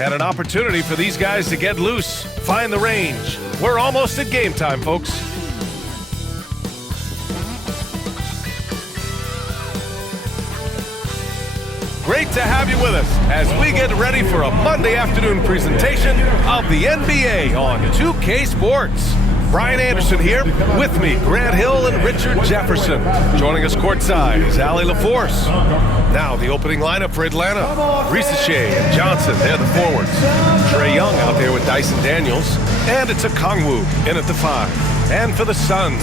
And an opportunity for these guys to get loose, find the range. We're almost at game time, folks. Great to have you with us as we get ready for a Monday afternoon presentation of the NBA on 2K Sports. Brian Anderson here, with me, Grant Hill and Richard Jefferson. Joining us courtside is Allie LaForce. Now the opening lineup for Atlanta. Risachet and Johnson, they're the forwards. Trae Young out there with Dyson Daniels. And it's a Kongwu in at the 5. And for the Suns,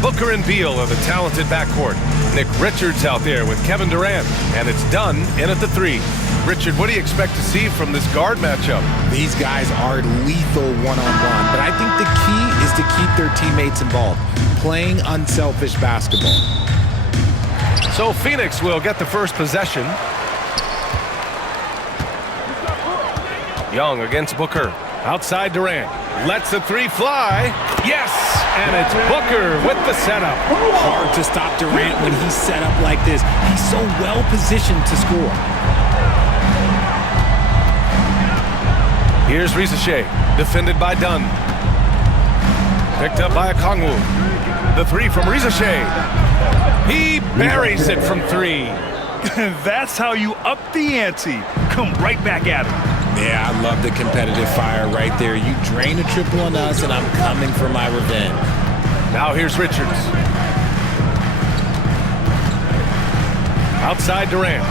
Booker and Beal are the talented backcourt. Nick Richards out there with Kevin Durant. And it's Dunn in at the 3. Richard, what do you expect to see from this guard matchup? These guys are lethal one-on-one, but I think the key is to keep their teammates involved, playing unselfish basketball. So Phoenix will get the first possession. Young against Booker. Outside Durant. Lets the 3 fly. Yes! And it's Booker with the setup. Hard to stop Durant when he's set up like this. He's so well positioned to score. Here's Risachet, defended by Dunn. Picked up by a Kongwu. The 3 from Risachet. He buries it from 3. That's how you up the ante. Come right back at him. Yeah, I love the competitive fire right there. You drain a triple on us, and I'm coming for my revenge. Now here's Richards. Outside Durant.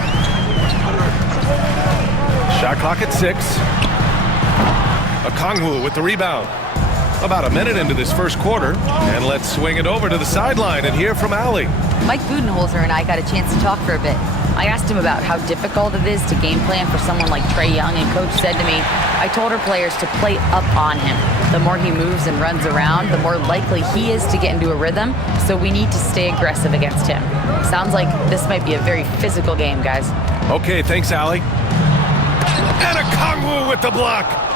Shot clock at 6. Kongwu with the rebound. About a minute into this first quarter, and let's swing it over to the sideline and hear from Allie. Mike Budenholzer and I got a chance to talk for a bit. I asked him about how difficult it is to game plan for someone like Trae Young, and Coach said to me, I told our players to play up on him. The more he moves and runs around, the more likely he is to get into a rhythm, so we need to stay aggressive against him. Sounds like this might be a very physical game, guys. Okay, thanks, Allie. And a Kongwu with the block.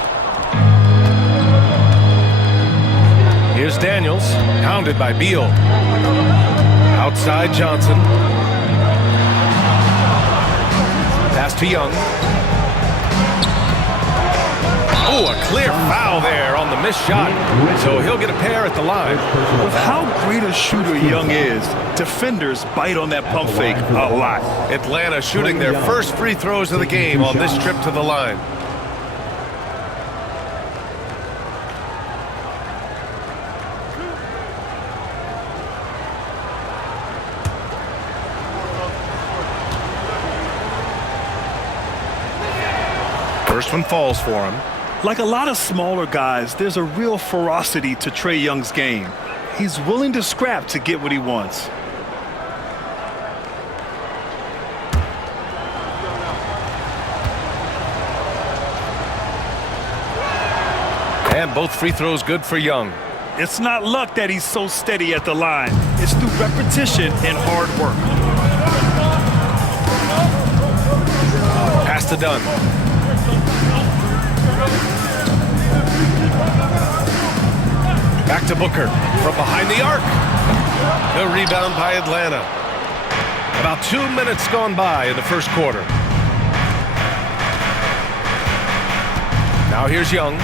Here's Daniels, pounded by Beal. Outside Johnson. Pass to Young. Oh, a clear foul there on the missed shot. So he'll get a pair at the line. With how great a shooter Young is, defenders bite on that pump fake a lot. Atlanta shooting their first free throws of the game on this trip to the line. First one falls for him. Like a lot of smaller guys, there's a real ferocity to Trae Young's game. He's willing to scrap to get what he wants. And both free throws good for Young. It's not luck that he's so steady at the line. It's through repetition and hard work. Pass to Dunn. Back to Booker from behind the arc. The rebound by Atlanta. About 2 minutes gone by in the first quarter. Now here's Young.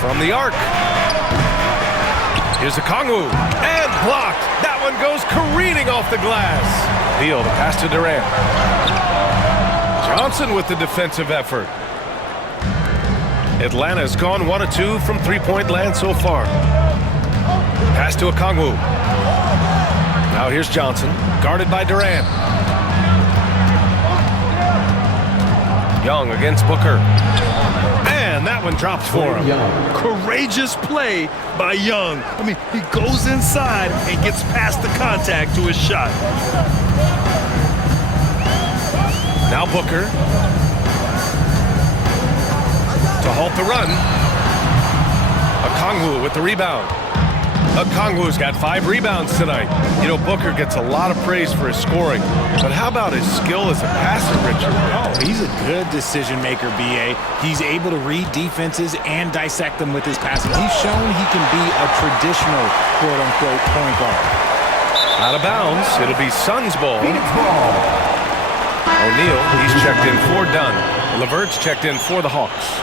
From the arc. Here's a Kongwu. And blocked. That one goes careening off the glass. Beal, the pass to Durant. Johnson with the defensive effort. Atlanta's gone 1 of 2 from three-point land so far. Pass to a Kongwu. Now here's Johnson, guarded by Durant. Young against Booker. And that one drops for him. Courageous play by Young. I mean, he goes inside and gets past the contact to his shot. Now Booker. To halt the run. A Kongwu with the rebound. A Kongwu's got 5 rebounds tonight. You know, Booker gets a lot of praise for his scoring. But how about his skill as a passer, Richard? Oh, he's a good decision maker, B.A. He's able to read defenses and dissect them with his passing. He's shown he can be a traditional, quote-unquote, point guard. Out of bounds. It'll be Suns ball. O'Neal, he's checked in for Dunn. LeVert's checked in for the Hawks.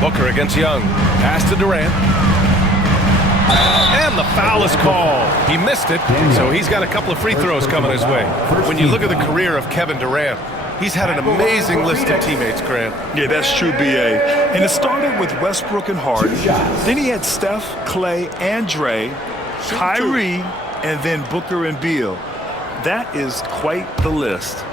Booker against Young. Pass to Durant. And the foul is called. He missed it, so he's got a couple of free throws coming his way. When you look at the career of Kevin Durant, he's had an amazing list of teammates, Grant. Yeah, that's true, B.A. And it started with Westbrook and Harden. Then he had Steph, Clay, and Dre, Kyrie, and then Booker and Beal. That is quite the list.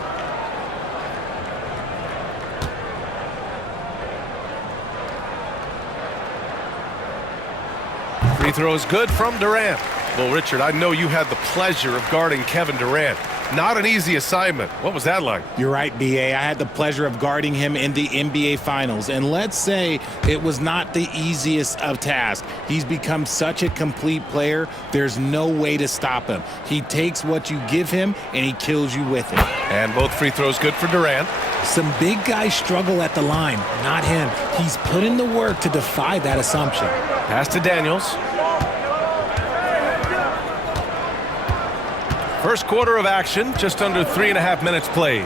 Free throw is good from Durant. Well, Richard, I know you had the pleasure of guarding Kevin Durant. Not an easy assignment. What was that like? You're right, B.A. I had the pleasure of guarding him in the NBA Finals. And let's say it was not the easiest of tasks. He's become such a complete player, there's no way to stop him. He takes what you give him, and he kills you with it. And both free throws good for Durant. Some big guys struggle at the line, not him. He's put in the work to defy that assumption. Pass to Daniels. First quarter of action, just under 3.5 minutes played.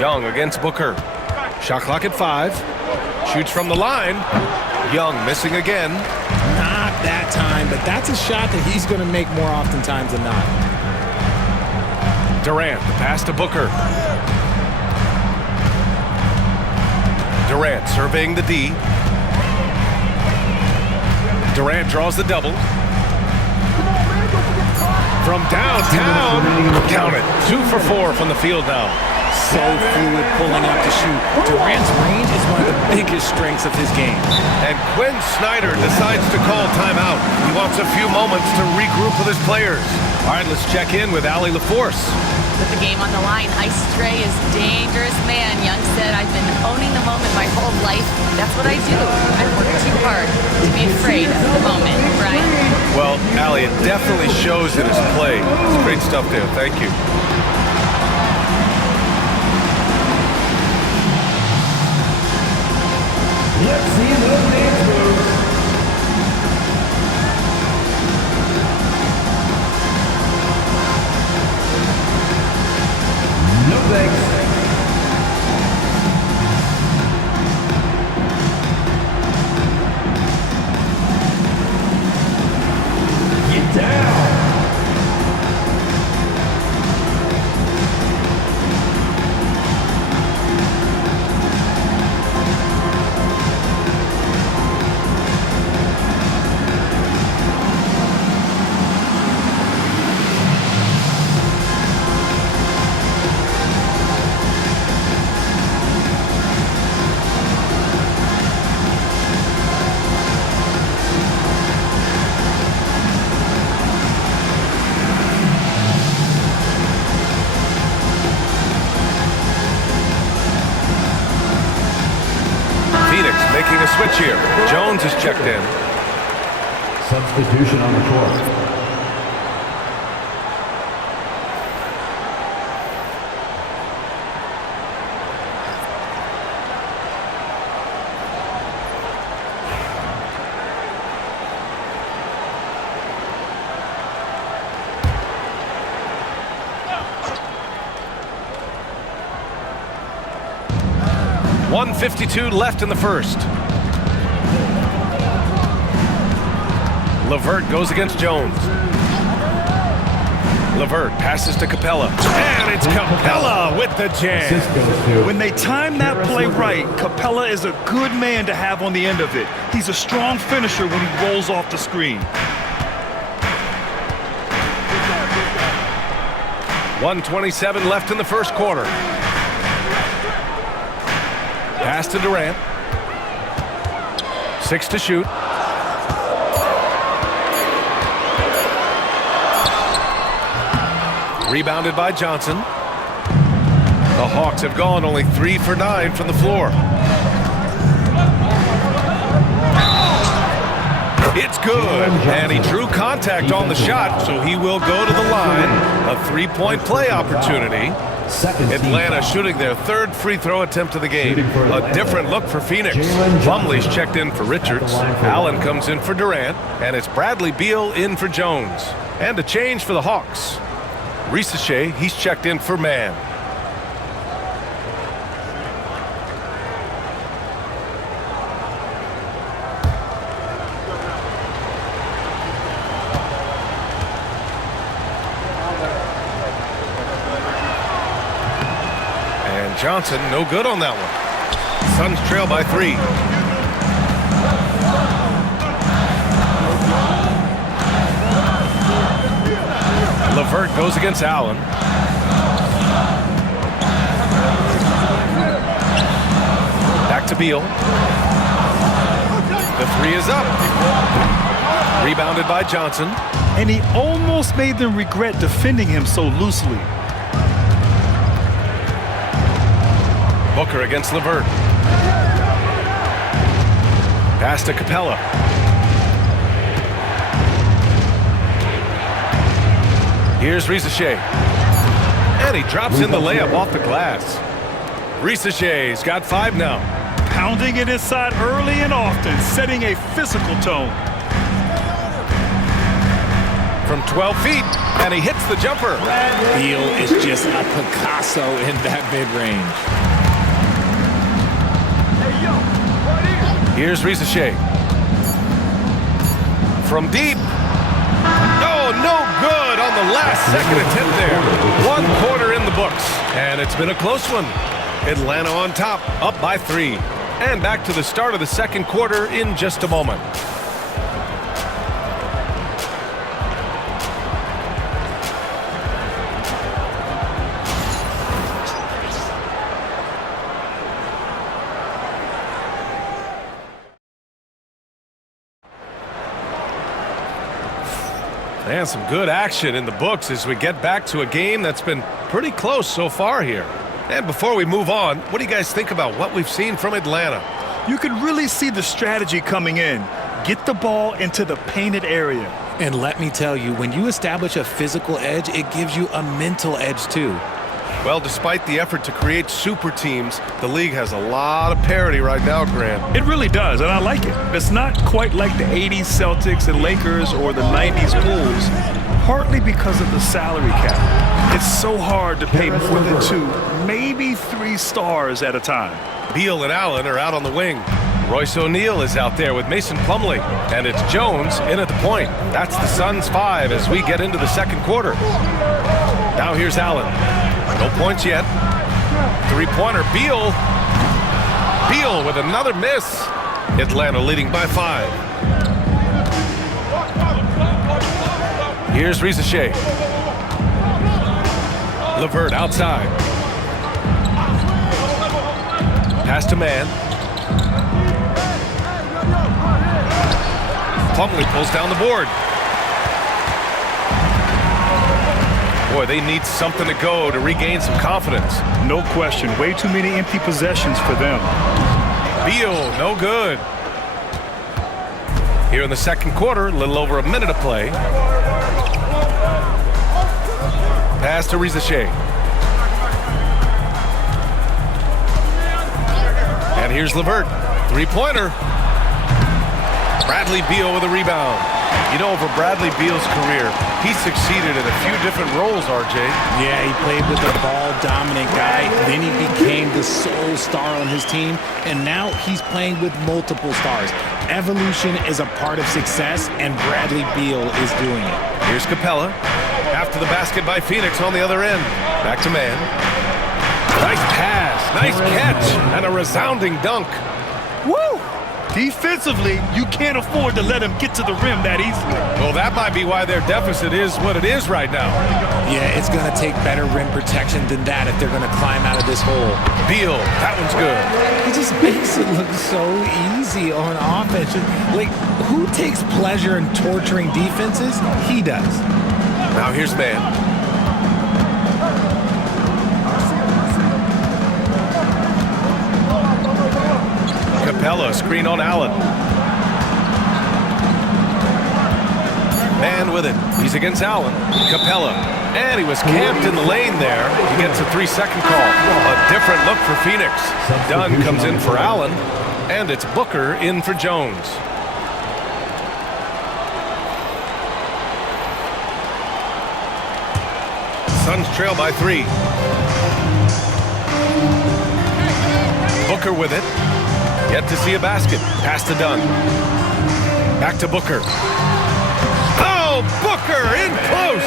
Young against Booker. Shot clock at 5. Shoots from the line. Young missing again. Not that time, but that's a shot that he's going to make more oftentimes than not. Durant, the pass to Booker. Durant surveying the D. Durant draws the double. From downtown, count it. 2 for 4 from the field now. So fluid pulling up to shoot. Durant's range is one of the biggest strengths of his game. And Quinn Snyder decides to call timeout. He wants a few moments to regroup with his players. All right, let's check in with Allie LaForce. With the game on the line, Ice Trey is dangerous man. Young said, I've been owning the moment my whole life. That's what I do. I work too hard to be afraid of the moment. Brian? Well, Allie, it definitely shows in his play. It's great stuff there. Thank you. Let's see those dance moves. No thanks. Get down. Making a switch here. Jones is checked in. Substitution on the court. .152 left in the first. LeVert goes against Jones. LeVert passes to Capella. And it's Capella with the jam. When they time that play right, Capella is a good man to have on the end of it. He's a strong finisher when he rolls off the screen. 1:27 left in the first quarter. Pass to Durant. 6 to shoot. Rebounded by Johnson. The Hawks have gone only 3 for 9 from the floor. It's good, and he drew contact on the shot, so he will go to the line. A three-point play opportunity. Atlanta shooting their third free throw attempt of the game. A different look for Phoenix. Plumlee's checked in for Richards. Allen comes in for Durant, and it's Bradley Beal in for Jones. And a change for the Hawks. Risachet, he's checked in for Mann. Johnson, no good on that one. Suns trail by 3. LeVert goes against Allen. Back to Beal. The 3 is up. Rebounded by Johnson. And he almost made them regret defending him so loosely. Booker against LeVert. Pass to Capella. Here's Risachet. And he drops in the layup off the glass. Risachet's got 5 now. Pounding it inside early and often, setting a physical tone. From 12 feet, and he hits the jumper. Beal is just a Picasso in that mid-range. Here's Risachet. From deep. Oh, no good on the last second attempt there. 1 quarter in the books, and it's been a close one. Atlanta on top, up by 3. And back to the start of the second quarter in just a moment. And some good action in the books as we get back to a game that's been pretty close so far here. And before we move on, what do you guys think about what we've seen from Atlanta? You can really see the strategy coming in. Get the ball into the painted area. And let me tell you, when you establish a physical edge, it gives you a mental edge too. Well, despite the effort to create super teams, the league has a lot of parity right now, Grant. It really does, and I like it. It's not quite like the 80s Celtics and Lakers or the 90s Bulls, partly because of the salary cap. It's so hard to pay more than 2, maybe 3 stars at a time. Beal and Allen are out on the wing. Royce O'Neal is out there with Mason Plumlee, and it's Jones in at the point. That's the Suns' 5 as we get into the second quarter. Now here's Allen. No points yet. 3-pointer, Beal. Beal with another miss. Atlanta leading by 5. Here's Risachet. LeVert outside. Pass to Mann. Plumlee pulls down the board. Boy, they need something to go to regain some confidence. No question. Way too many empty possessions for them. Beal, no good. Here in the second quarter, a little over a minute of play. Pass to Risachet. And here's LeVert. 3-pointer. Bradley Beal with a rebound. You know, over Bradley Beal's career, he succeeded in a few different roles, RJ. Yeah, he played with the ball-dominant guy. Then he became the sole star on his team, and now he's playing with multiple stars. Evolution is a part of success, and Bradley Beal is doing it. Here's Capella. After the basket by Phoenix on the other end. Back to Mann. Nice pass, nice catch, and a resounding dunk. Woo! Defensively, you can't afford to let him get to the rim that easily. Well, that might be why their deficit is what it is right now. Yeah, it's going to take better rim protection than that if they're going to climb out of this hole. Beal, that one's good. He just makes it look so easy on offense. Like, who takes pleasure in torturing defenses? He does. Now here's Mann. Capella, screen on Allen. Man with it. He's against Allen. Capella. And he was camped in the lane there. He gets a 3-second call. A different look for Phoenix. Dunn comes in for Allen. And it's Booker in for Jones. Suns trail by 3. Booker with it. Yet to see a basket. Pass to Dunn. Back to Booker. Oh, Booker in close.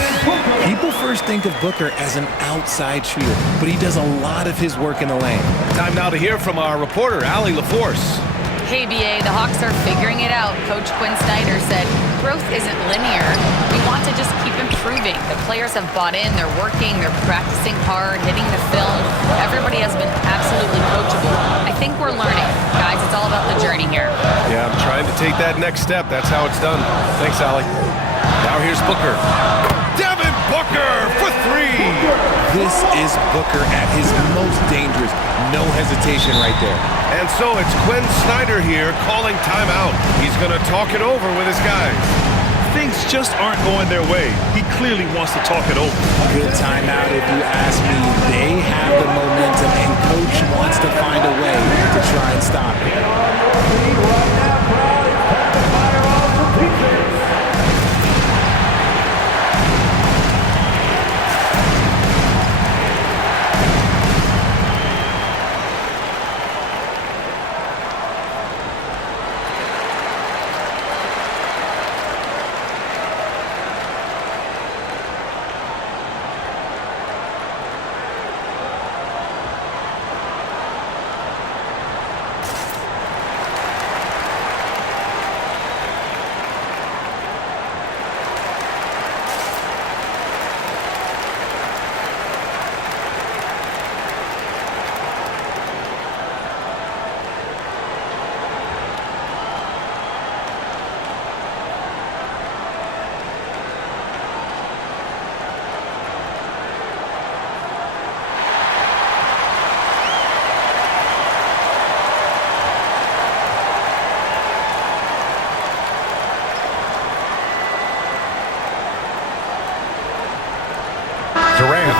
People first think of Booker as an outside shooter, but he does a lot of his work in the lane. Time now to hear from our reporter, Allie LaForce. Hey, BA, the Hawks are figuring it out. Coach Quinn Snyder said, growth isn't linear. We want to just keep improving. The players have bought in. They're working. They're practicing hard, hitting the film. Everybody has been absolutely coachable. I think we're learning. Guys, it's all about the journey here. Yeah, I'm trying to take that next step. That's how it's done. Thanks, Allie. Now here's Booker. Devin Booker for 3. This is Booker at his most dangerous. No hesitation right there. And so it's Quinn Snyder here calling timeout. He's going to talk it over with his guys. Things just aren't going their way. He clearly wants to talk it over. Good timeout if you ask me. They have the momentum, and Coach wants to find a way to try and stop it.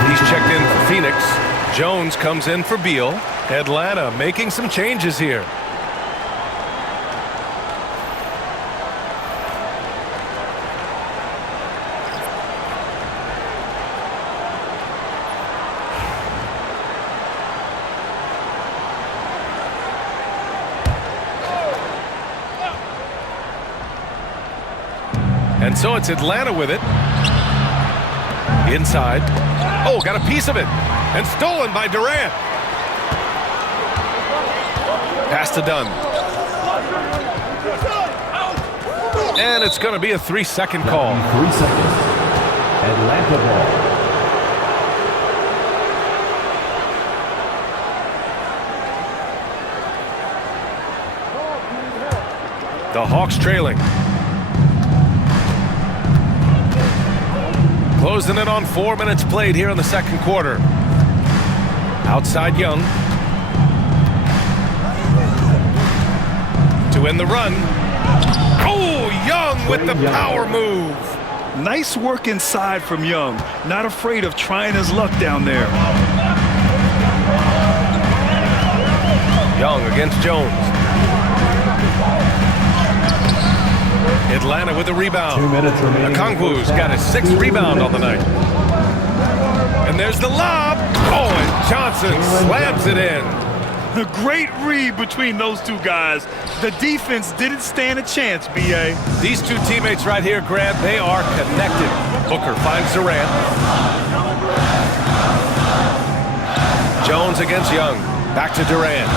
He's checked in for Phoenix. Jones comes in for Beal. Atlanta making some changes here. And so it's Atlanta with it. Inside. Oh, got a piece of it. And stolen by Durant. Pass to Dunn. And it's going to be a 3-second call. 3 seconds. Atlanta ball. The Hawks trailing. Closing in on 4 minutes played here in the second quarter. Outside Young. To win the run. Oh, Young with the power move. Nice work inside from Young. Not afraid of trying his luck down there. Young against Jones. Atlanta with a rebound. 2 minutes remaining. Okongwu's got his 6th rebound on the night. And there's the lob. Oh, and Johnson slams it in. The great read between those two guys. The defense didn't stand a chance, B.A. These two teammates right here, Grant, they are connected. Booker finds Durant. Jones against Young. Back to Durant.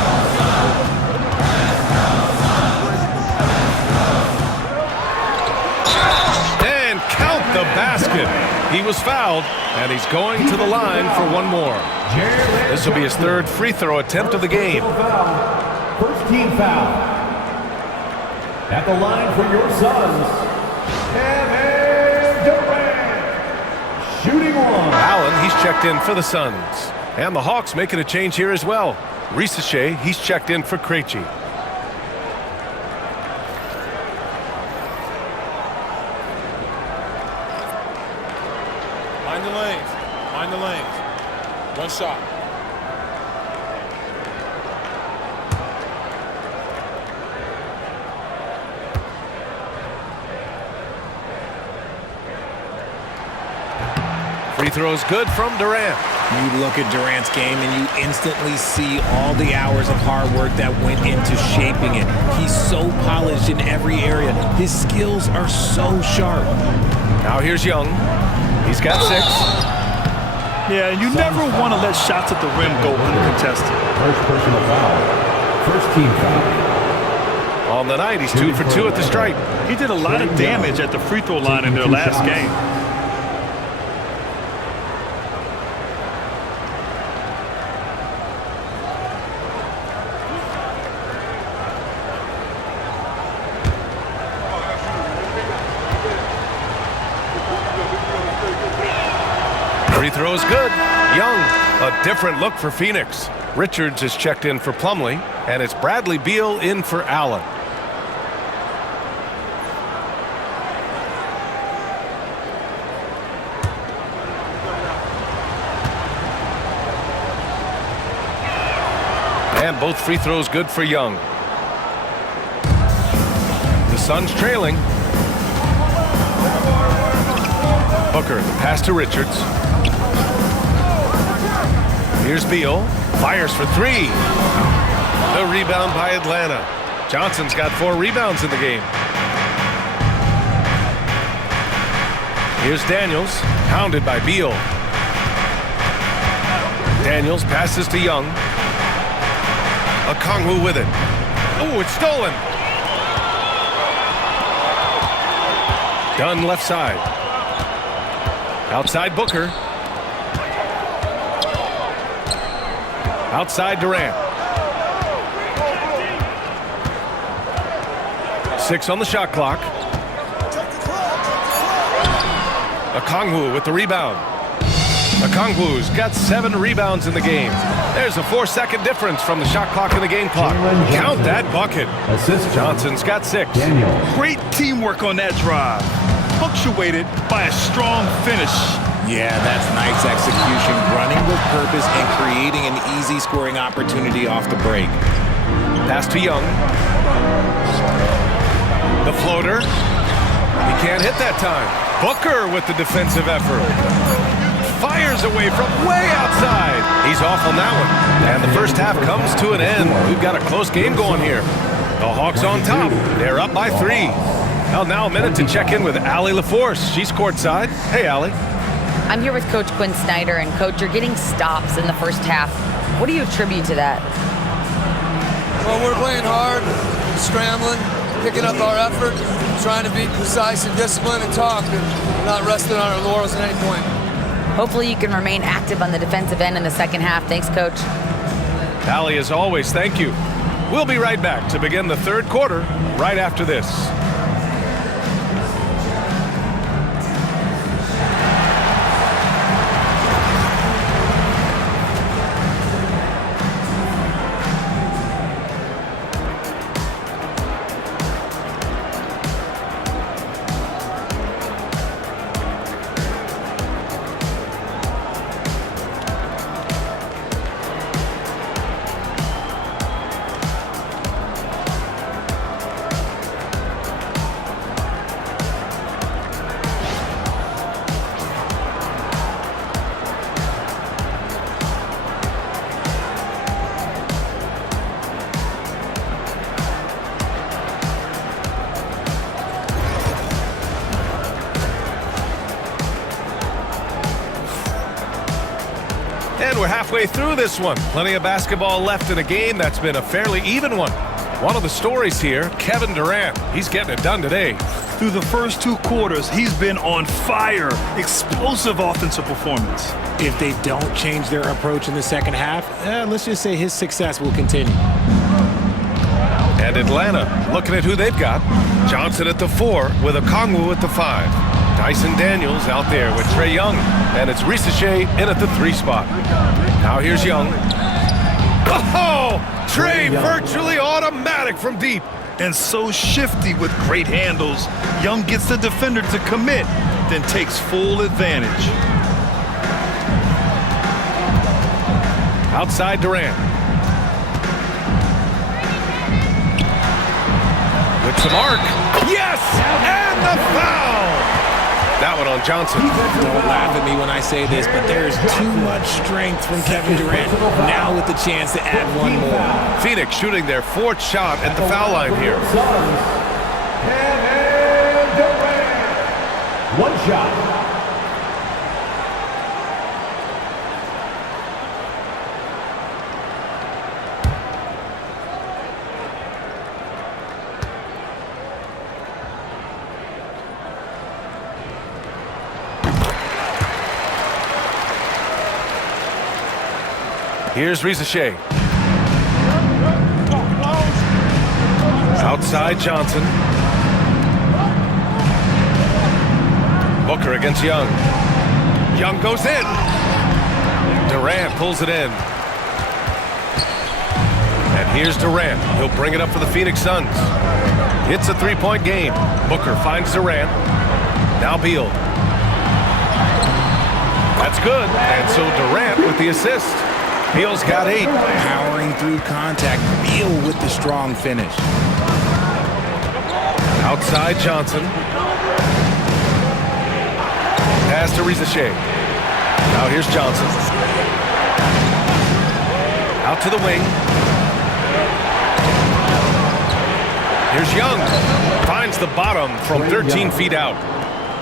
And count the basket. He was fouled, and he's going to the line for one more. This will be his 3rd free throw attempt of the game. First team foul. At the line for your Suns, Kevin Durant. Shooting one. Allen, he's checked in for the Suns. And the Hawks making a change here as well. Risachet, he's checked in for Krejci. shot. Free throws good from Durant. You look at Durant's game and you instantly see all the hours of hard work that went into shaping it. He's so polished in every area. His skills are so sharp. Now here's Young. He's got 6. Yeah, and you never want to let shots at the rim go uncontested. First personal foul. First team foul. On the night, he's 2 for 2 at the stripe. He did a lot of damage at the free throw line in their last game. Free throws good. Young, a different look for Phoenix. Richards is checked in for Plumlee, and it's Bradley Beal in for Allen. And both free throws good for Young. The Suns trailing. Booker, the pass to Richards. Here's Beal. Fires for 3. The rebound by Atlanta. Johnson's got 4 rebounds in the game. Here's Daniels, hounded by Beal. Daniels passes to Young. Okongwu with it. Oh, it's stolen. Dunn left side. Outside Booker. Outside Durant. 6 on the shot clock. Okongwu with the rebound. Okongwu's got 7 rebounds in the game. There's a 4-second difference from the shot clock and the game clock. Count that bucket. Assist. Johnson's got 6. Daniels. Great teamwork on that drive, punctuated by a strong finish. Yeah, that's nice execution, running with purpose and creating an easy scoring opportunity off the break. Pass to Young. The floater. He can't hit that time. Booker with the defensive effort. Fires away from way outside. He's off on that one. And the first half comes to an end. We've got a close game going here. The Hawks on top. They're up by 3. Well, now a minute to check in with Allie LaForce. She's courtside. Hey, Allie. I'm here with Coach Quinn Snyder, and Coach, you're getting stops in the first half. What do you attribute to that? Well, we're playing hard, scrambling, picking up our effort, trying to be precise and disciplined and talk, and not resting on our laurels at any point. Hopefully you can remain active on the defensive end in the second half. Thanks, Coach. Allie, as always, thank you. We'll be right back to begin the third quarter right after this. And we're halfway through this one. Plenty of basketball left in a game that's been a fairly even one. One of the stories here, Kevin Durant. He's getting it done today. Through the first 2 quarters, he's been on fire. Explosive offensive performance. If they don't change their approach in the second half, let's just say his success will continue. And Atlanta, looking at who they've got. Johnson at the 4 with Okongwu at the 5. Dyson Daniels out there with Trae Young. And it's Ricochet in at the 3 spot. Now here's Young. Oh! Trae virtually automatic from deep. And so shifty with great handles. Young gets the defender to commit, then takes full advantage. Outside Durant. With some arc. Yes! And the foul! That one on Johnson. Don't laugh at me when I say this, but there's too much strength from Kevin Durant now with the chance to add one more. Phoenix shooting their 4th shot at the foul line here. Kevin Durant. One shot. Here's Rizachet. Outside Johnson. Booker against Young. Young goes in. Durant pulls it in. And here's Durant. He'll bring it up for the Phoenix Suns. It's a 3-point game. Booker finds Durant. Now Beal. That's good. And so Durant with the assist. Beal's got 8. Powering through contact. Beal with the strong finish. Outside Johnson. Pass to Rizachet. Now here's Johnson. Out to the wing. Here's Young. Finds the bottom from 13 feet out.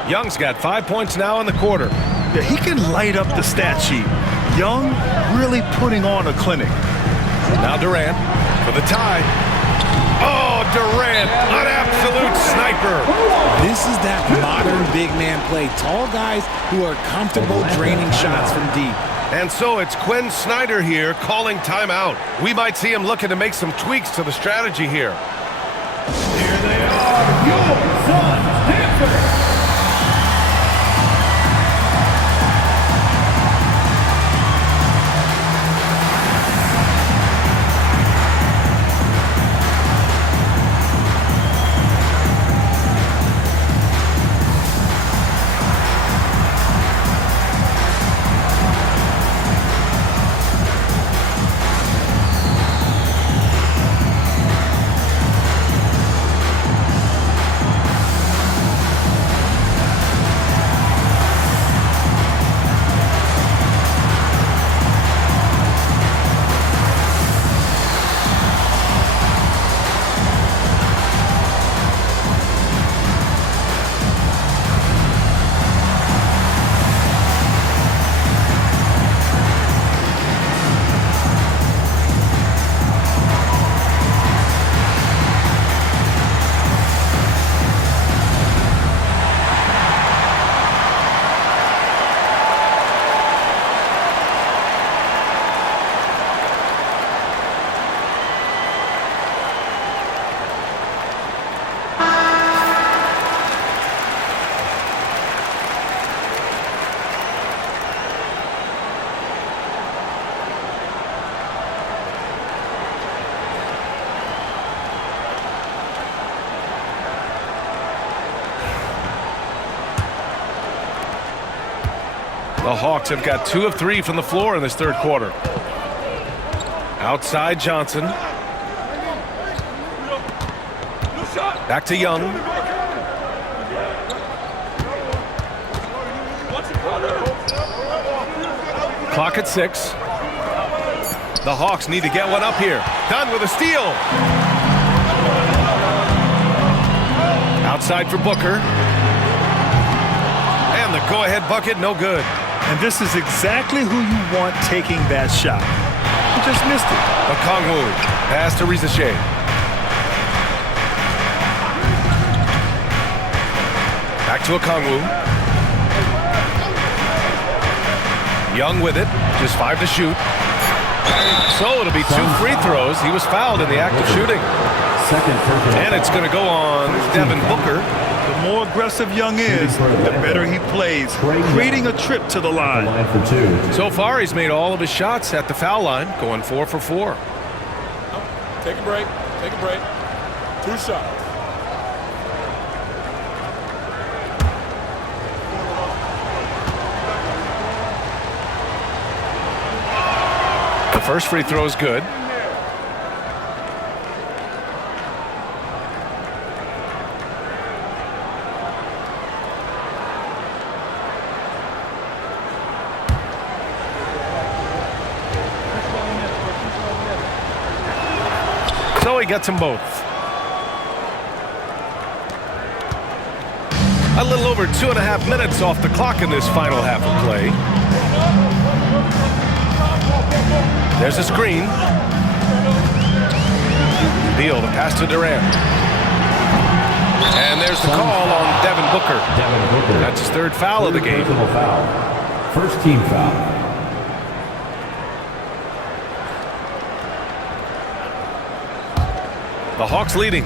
Young's got 5 points now in the quarter. Yeah, he can light up the stat sheet. Young really putting on a clinic. Now Durant for the tie. Oh, Durant, an absolute sniper. This is that modern big man play. Tall guys who are comfortable draining shots from deep. And so it's Quinn Snyder here calling timeout. We might see him looking to make some tweaks to the strategy here. Here they are, your Suns dancers. The Hawks have got 2 of 3 from the floor in this 3rd quarter. Outside Johnson. Back to Young. Clock at 6. The Hawks need to get one up here. Dunn with a steal. Outside for Booker. And the go-ahead bucket, no good. And this is exactly who you want taking that shot. He just missed it. Okongwu. Pass to Rizachet. Back to Okongwu. Young with it. Just 5 to shoot. So it'll be 2 free throws. He was fouled in the act of shooting. And it's going to go on Devin Booker. The more aggressive Young is, the better he plays, creating a trip to the line. So far, he's made all of his shots at the foul line, going 4 for 4. Take a break. Take a break. 2 shots. The first free throw is good. So he gets them both. A little over 2.5 minutes off the clock in this final half of play. There's a screen. Beal, the pass to Durant. And there's the call on Devin Booker. That's his third foul of the game. First team foul. The Hawks leading.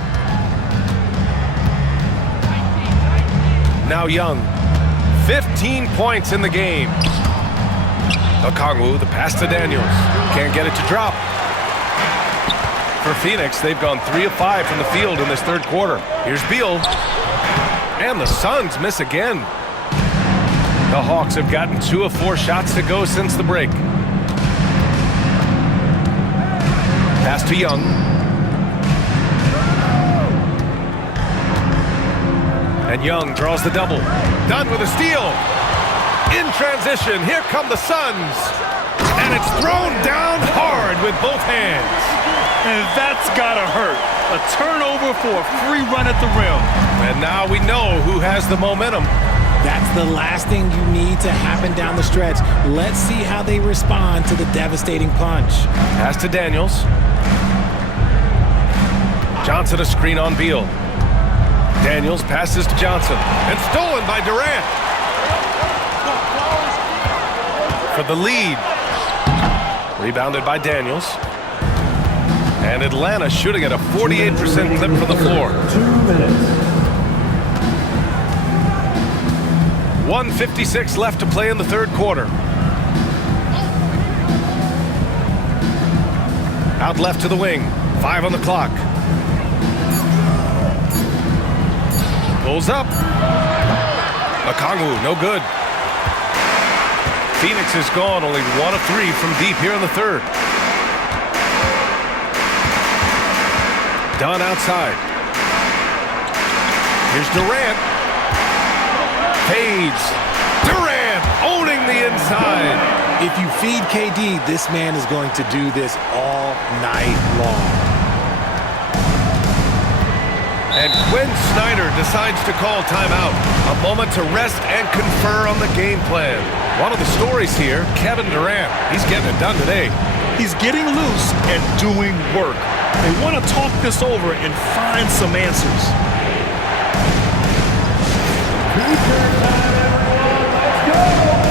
Now Young. 15 points in the game. Okongwu, the pass to Daniels. Can't get it to drop. For Phoenix, they've gone 3 of 5 from the field in this third quarter. Here's Beal. And the Suns miss again. The Hawks have gotten 2 of 4 shots to go since the break. Pass to Young. And Young draws the double. Done with a steal. In transition, here come the Suns. And it's thrown down hard with both hands. And that's gotta hurt. A turnover for a free run at the rim. And now we know who has the momentum. That's the last thing you need to happen down the stretch. Let's see how they respond to the devastating punch. Pass to Daniels. Johnson a screen on Beal. Daniels passes to Johnson. And stolen by Durant. For the lead. Rebounded by Daniels. And Atlanta shooting at a 48% clip from the floor. 2 minutes. 1:56 left to play in the third quarter. Out left to the wing. 5 on the clock. Pulls up. Okongwu, no good. Phoenix is gone, only 1 of 3 from deep here in the third. Dunn outside. Here's Durant. Fades. Durant owning the inside. If you feed KD, this man is going to do this all night long. And Quinn Snyder decides to call timeout. A moment to rest and confer on the game plan. One of the stories here, Kevin Durant. He's getting it done today. He's getting loose and doing work. They want to talk this over and find some answers. T-shirt time, everyone. Let's go.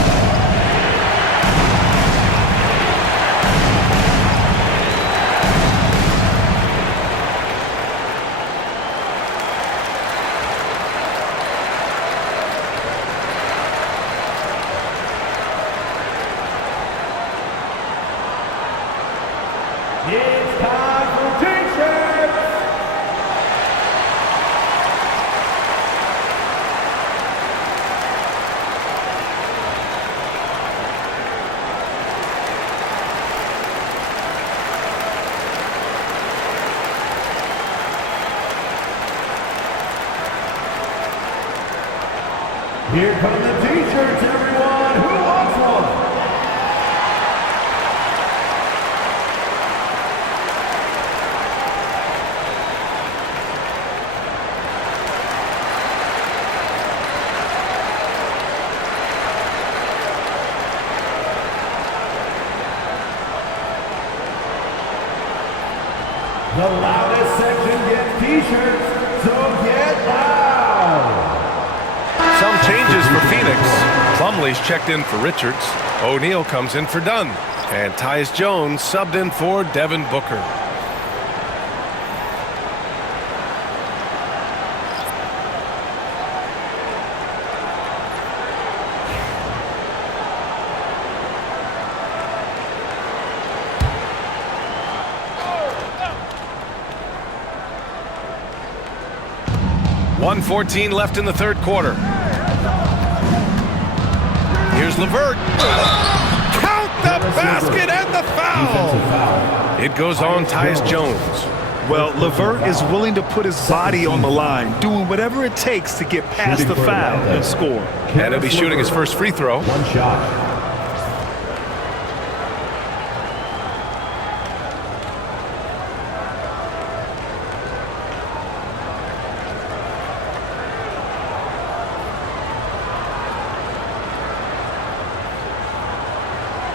It's time for T-shirts! Here come the T-shirts, everyone! Who wants one? The loudest section gets T-shirts, so get loud! Some changes for Phoenix. Plumlee's checked in for Richards. O'Neal comes in for Dunn. And Tyus Jones subbed in for Devin Booker. .114 left in the third quarter. Here's LeVert. Count the basket and the foul. Defensive foul. It goes on Tyus Jones. Well, LeVert is willing to put his body on the line, doing whatever it takes to get past the foul and score. And he'll be shooting his first free throw. One shot.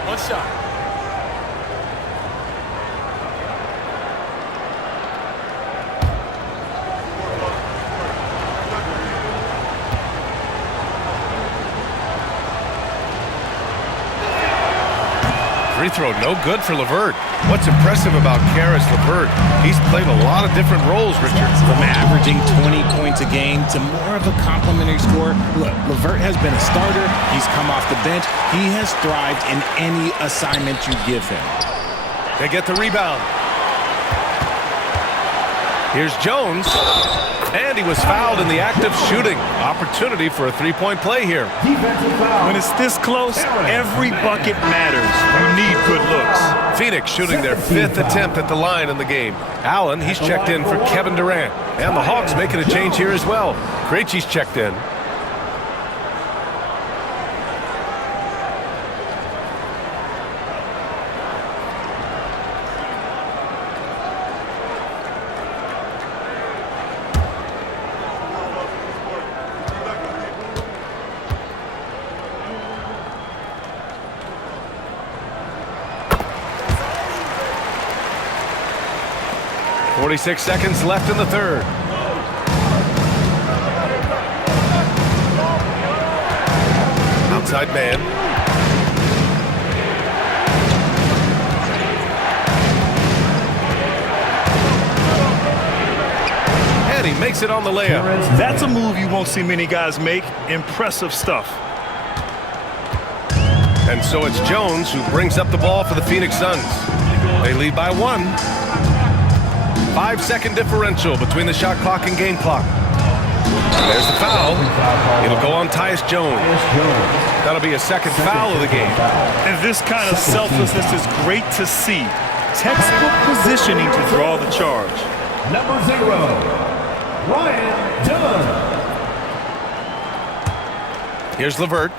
One shot. Free throw, no good for LeVert. What's impressive about Karis LeVert, he's played a lot of different roles, Richard. From averaging 20 points a game to more of a complimentary scorer. Look, LeVert has been a starter. He's come off the bench. He has thrived in any assignment you give him. They get the rebound. Here's Jones. And he was fouled in the act of shooting. Opportunity for a three-point play here. Defensive foul. When it's this close, every bucket matters. You need good looks. Phoenix shooting their 5th attempt at the line in the game. Allen, he's checked in for Kevin Durant. And the Hawks making a change here as well. Krejci's checked in. .46 seconds left in the third. Outside man. And he makes it on the layup. That's a move you won't see many guys make. Impressive stuff. And so it's Jones who brings up the ball for the Phoenix Suns. They lead by 1. 5-second differential between the shot clock and game clock. And there's the foul. It'll go on Tyus Jones. That'll be a second foul of the game. And this kind of selflessness is great to see. Textbook positioning to draw the charge. Number 0, Ryan Dunn. Here's LeVert.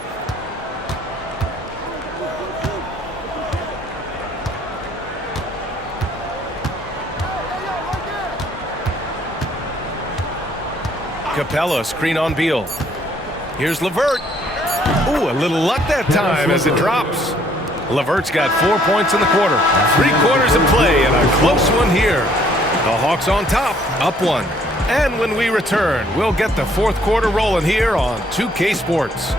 Capella, screen on Beal. Here's LeVert. Ooh, a little luck that time as it drops. LeVert's got 4 points in the quarter. 3 quarters of play and a close one here. The Hawks on top, up 1. And when we return, we'll get the 4th quarter rolling here on 2K Sports.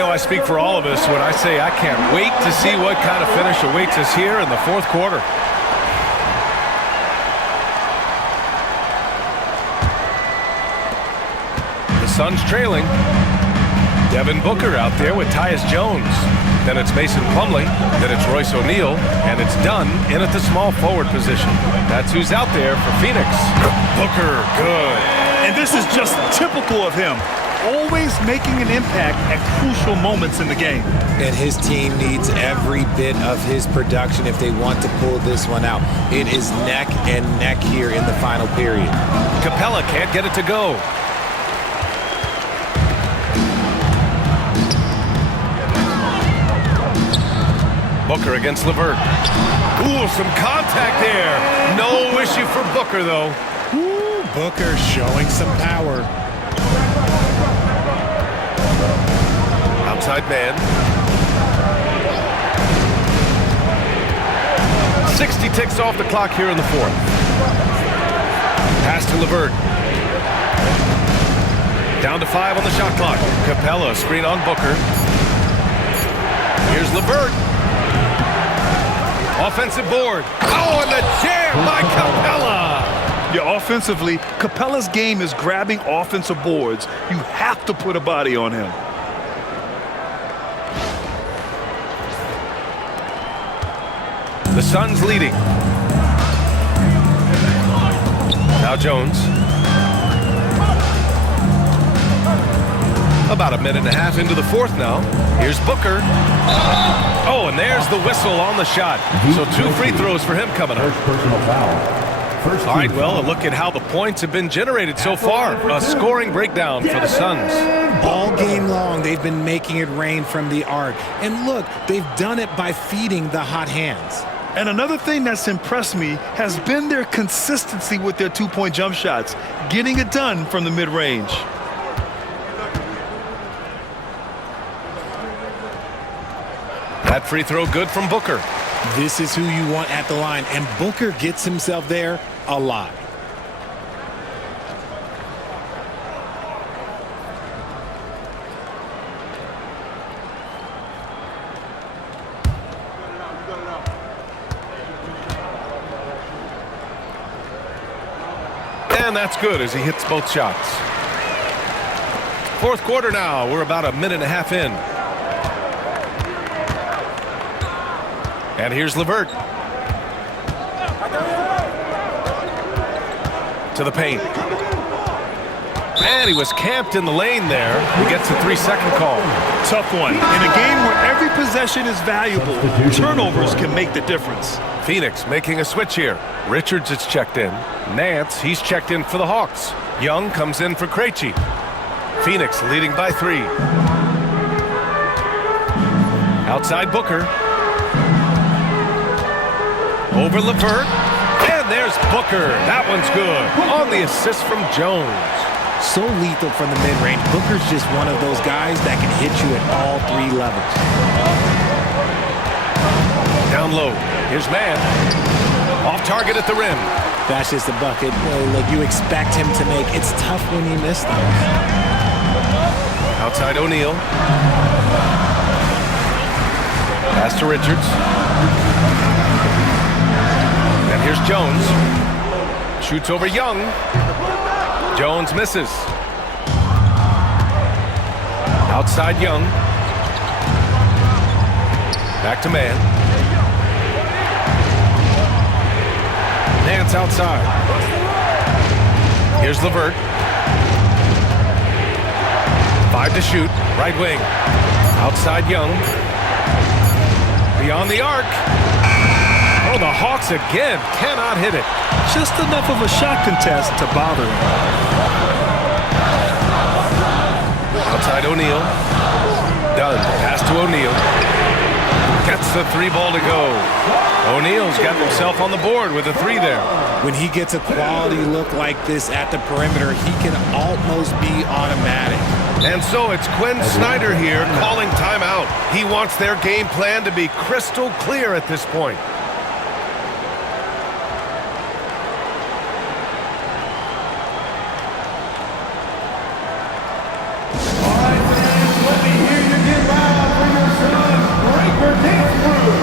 I speak for all of us when I say I can't wait to see what kind of finish awaits us here in the 4th quarter. The Suns trailing. Devin Booker out there with Tyus Jones. Then it's Mason Plumlee. Then it's Royce O'Neal. And it's Dunn in at the small forward position. That's who's out there for Phoenix. Booker, good. And this is just typical of him. Always making an impact at crucial moments in the game. And his team needs every bit of his production if they want to pull this one out. It is neck and neck here in the final period. Capella can't get it to go. Booker against LeVert. Ooh, some contact there. No issue for Booker, though. Ooh, Booker showing some power. Outside man. 60 ticks off the clock here in the 4th. Pass to LeVert. Down to 5 on the shot clock. Capella, screen on Booker. Here's LeVert. Offensive board. Oh, and the jam by Capella. Yeah, offensively, Capella's game is grabbing offensive boards. You have to put a body on him. The Suns leading. Now Jones. About a minute and a half into the fourth now. Here's Booker. Oh, and there's the whistle on the shot. So 2 free throws for him coming up. First personal foul. First All right, team well, a foul. look at how the points have been generated so far. A scoring breakdown for the Suns. All game long, they've been making it rain from the arc. And look, they've done it by feeding the hot hands. And another thing that's impressed me has been their consistency with their two-point jump shots, getting it done from the mid-range. That free throw good from Booker. This is who you want at the line, and Booker gets himself there a lot. And that's good as he hits both shots. Fourth quarter now. We're about a minute and a half in. And here's LeVert. To the paint. And he was camped in the lane there. He gets a 3-second call. Tough one. In a game where every possession is valuable, turnovers can make the difference. Phoenix making a switch here. Richards is checked in. Nance, he's checked in for the Hawks. Young comes in for Krejci. Phoenix leading by 3. Outside Booker. Over LeVert. And there's Booker. That one's good. On the assist from Jones. So lethal from the mid-range. Booker's just one of those guys that can hit you at all 3 levels. Down low. Here's Mann. Off target at the rim. That's just a bucket. Look, you expect him to make. It's tough when you miss those. Outside O'Neal. Pass to Richards. And here's Jones. Shoots over Young. Jones misses. Outside Young. Back to Mann. Nance outside. Here's LeVert. 5 to shoot. Right wing. Outside Young. Beyond the arc. Oh, the Hawks again cannot hit it. Just enough of a shot contest to bother him. Outside O'Neal. Done. Pass to O'Neal. Gets the 3 ball to go. O'Neal's got himself on the board with a 3 there. When he gets a quality look like this at the perimeter, he can almost be automatic. And so it's Quinn Snyder here calling timeout. He wants their game plan to be crystal clear at this point. Let me hear you get loud for your son, Breaker Dance Crew.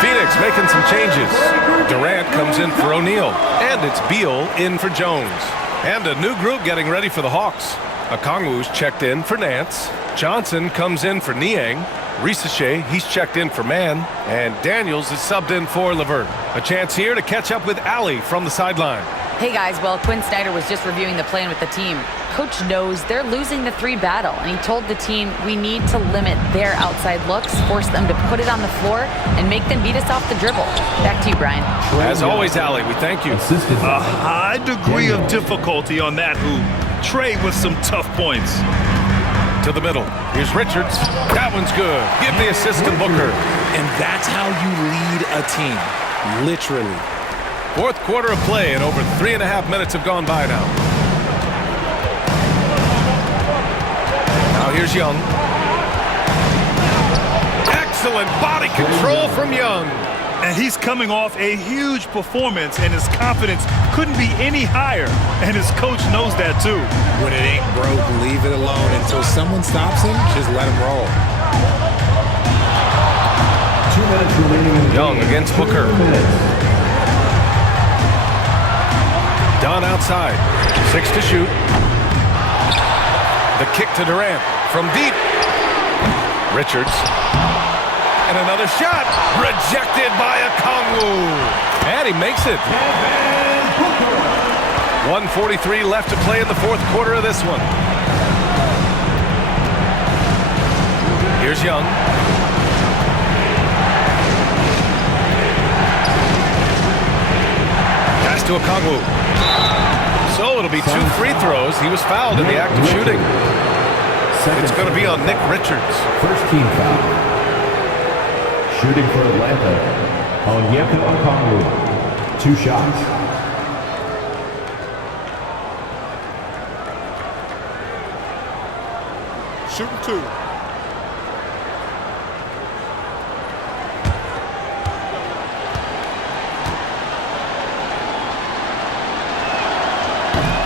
Phoenix making some changes. Durant comes in for O'Neal. And it's Beal in for Jones. And a new group getting ready for the Hawks. Okongwu's checked in for Nance. Johnson comes in for Niang. Risache, he's checked in for Mann. And Daniels is subbed in for LeVert. A chance here to catch up with Alley from the sideline. Hey guys, well, Quinn Snyder was just reviewing the plan with the team. Coach knows they're losing the 3 battle, and he told the team we need to limit their outside looks, force them to put it on the floor, and make them beat us off the dribble. Back to you, Brian. As always, Allie, we thank you. A high degree of difficulty on that hoop. Trey with some tough points. To the middle. Here's Richards. That one's good. Give the assist to Booker. And that's how you lead a team, literally. Fourth quarter of play, and over 3.5 minutes have gone by now. Now here's Young. Excellent body control from Young. And he's coming off a huge performance, and his confidence couldn't be any higher. And his coach knows that too. When it ain't broke, leave it alone. Until someone stops him, just let him roll. 2 minutes remaining in the Young game. against Booker. Dunn outside. 6 to shoot. The kick to Durant from deep. Richards. And another shot. Rejected by Okongwu. And he makes it. 1:43 left to play in the fourth quarter of this one. Here's Young. Pass to Okongwu. So it'll be 2 free throws. He was fouled in the act of shooting. It's going to be on Nick Richards. First team foul. Shooting for Atlanta. Onyeka Okongwu. 2 shots. Shooting 2.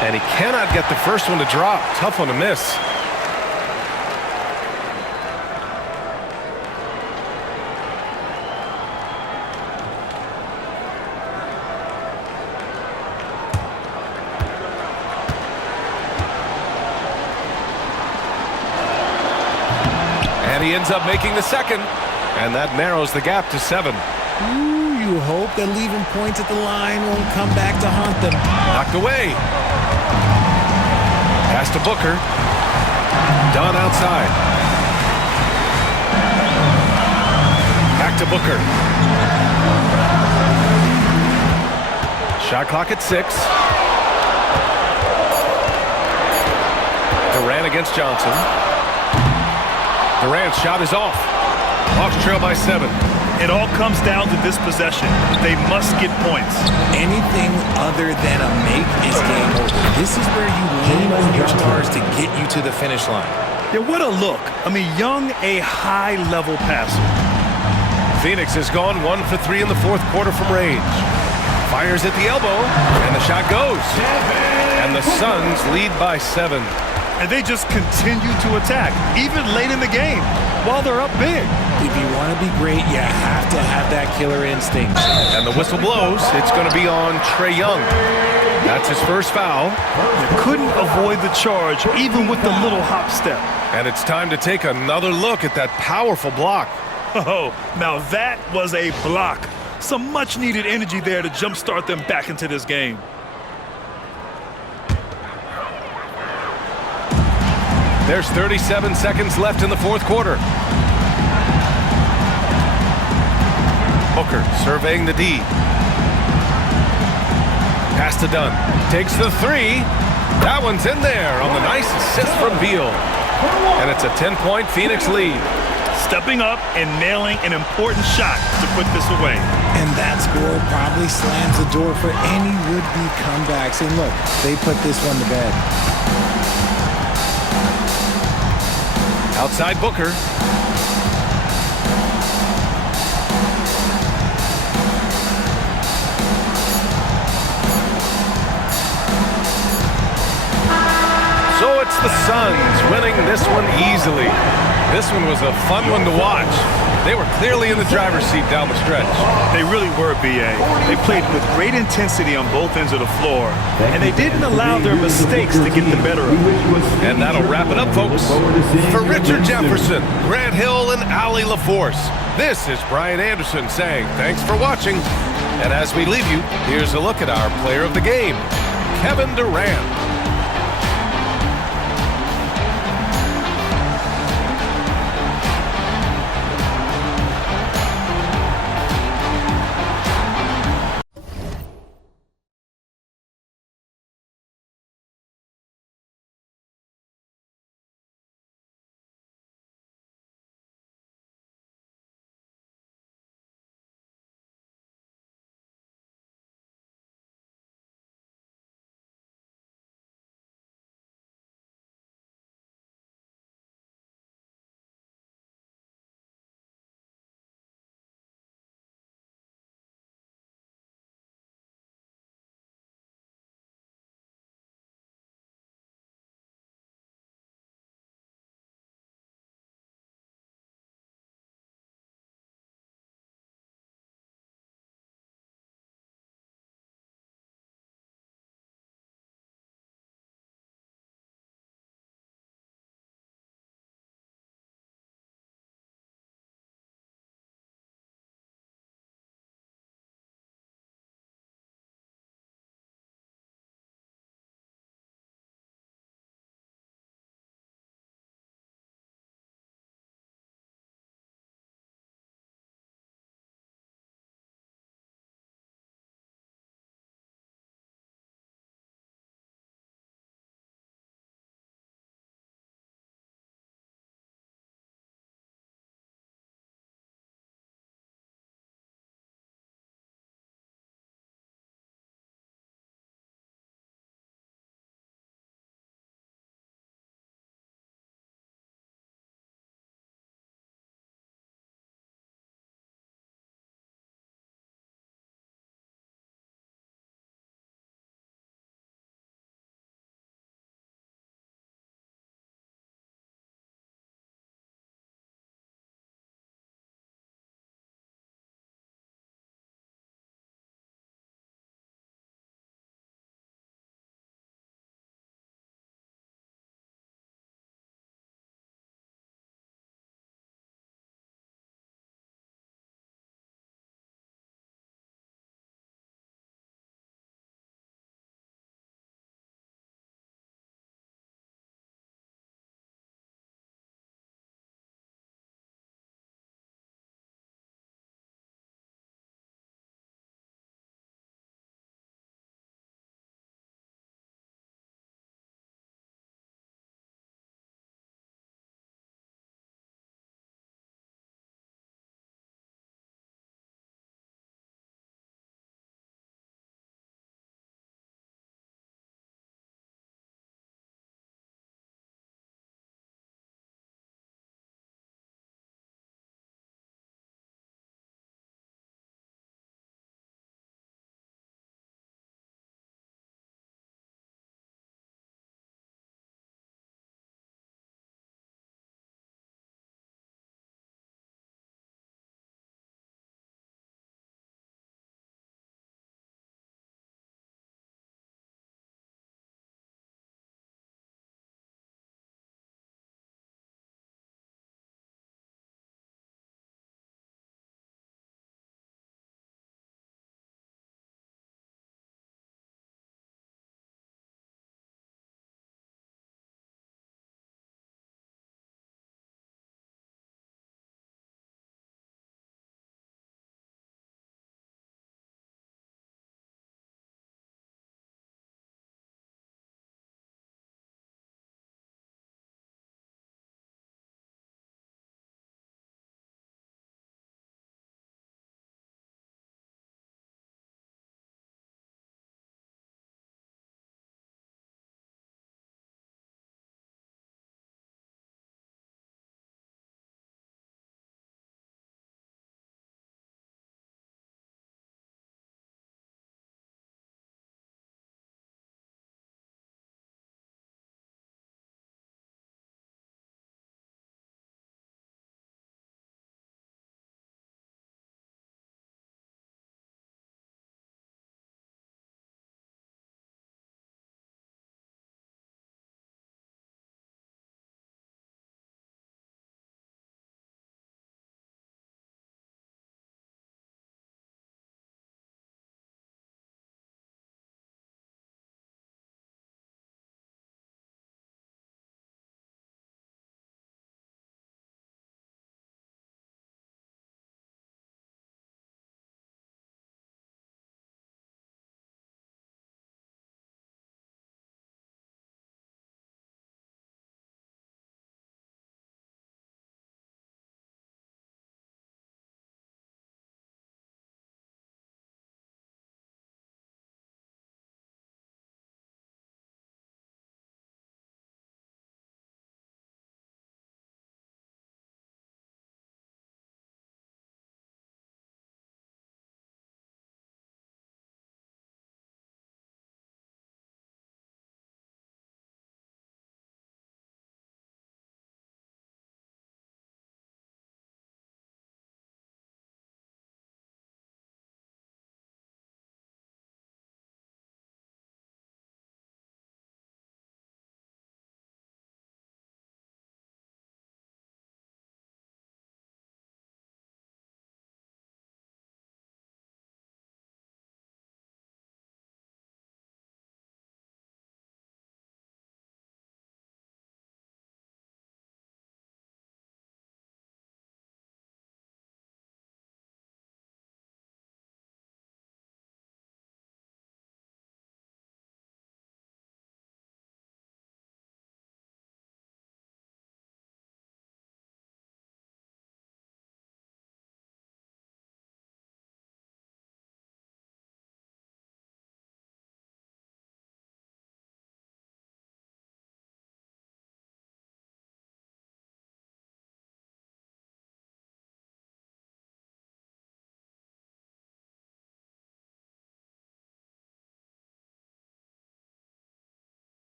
And he cannot get the first one to drop. Tough one to miss. And he ends up making the second. And that narrows the gap to 7. Ooh, you hope that leaving points at the line won't come back to haunt them. Knocked away. Pass to Booker. Dunn outside. Back to Booker. Shot clock at 6. Durant against Johnson. Durant's shot is off. Hawks trail by 7. It all comes down to this possession. They must get points. Anything other than a make is game over. This is where you lean on your stars to get you to the finish line. Yeah, what a look. I mean, Young, a high-level passer. Phoenix has gone 1 for 3 in the fourth quarter from range. Fires at the elbow, and the shot goes. And the Suns lead by 7. And they just continue to attack, even late in the game, while they're up big. If you want to be great, you have to have that killer instinct. And the whistle blows. It's going to be on Trae Young. That's his first foul. They couldn't avoid the charge, even with the little hop step. And it's time to take another look at that powerful block. Oh, now that was a block. Some much-needed energy there to jumpstart them back into this game. There's 37 seconds left in the fourth quarter. Booker surveying the D. Pass to Dunn. Takes the 3. That one's in there on the nice assist from Beal. And it's a 10-point Phoenix lead. Stepping up and nailing an important shot to put this away. And that score probably slams the door for any would-be comebacks. And look, they put this one to bed. Outside Booker. So it's the Suns winning this one easily. This one was a fun one to watch. They were clearly in the driver's seat down the stretch. They really were, B.A. They played with great intensity on both ends of the floor, and they didn't allow their mistakes to get the better of them. And that'll wrap it up, folks. For Richard Jefferson, Grant Hill, and Allie LaForce, this is Brian Anderson saying thanks for watching. And as we leave you, here's a look at our player of the game. Kevin Durant.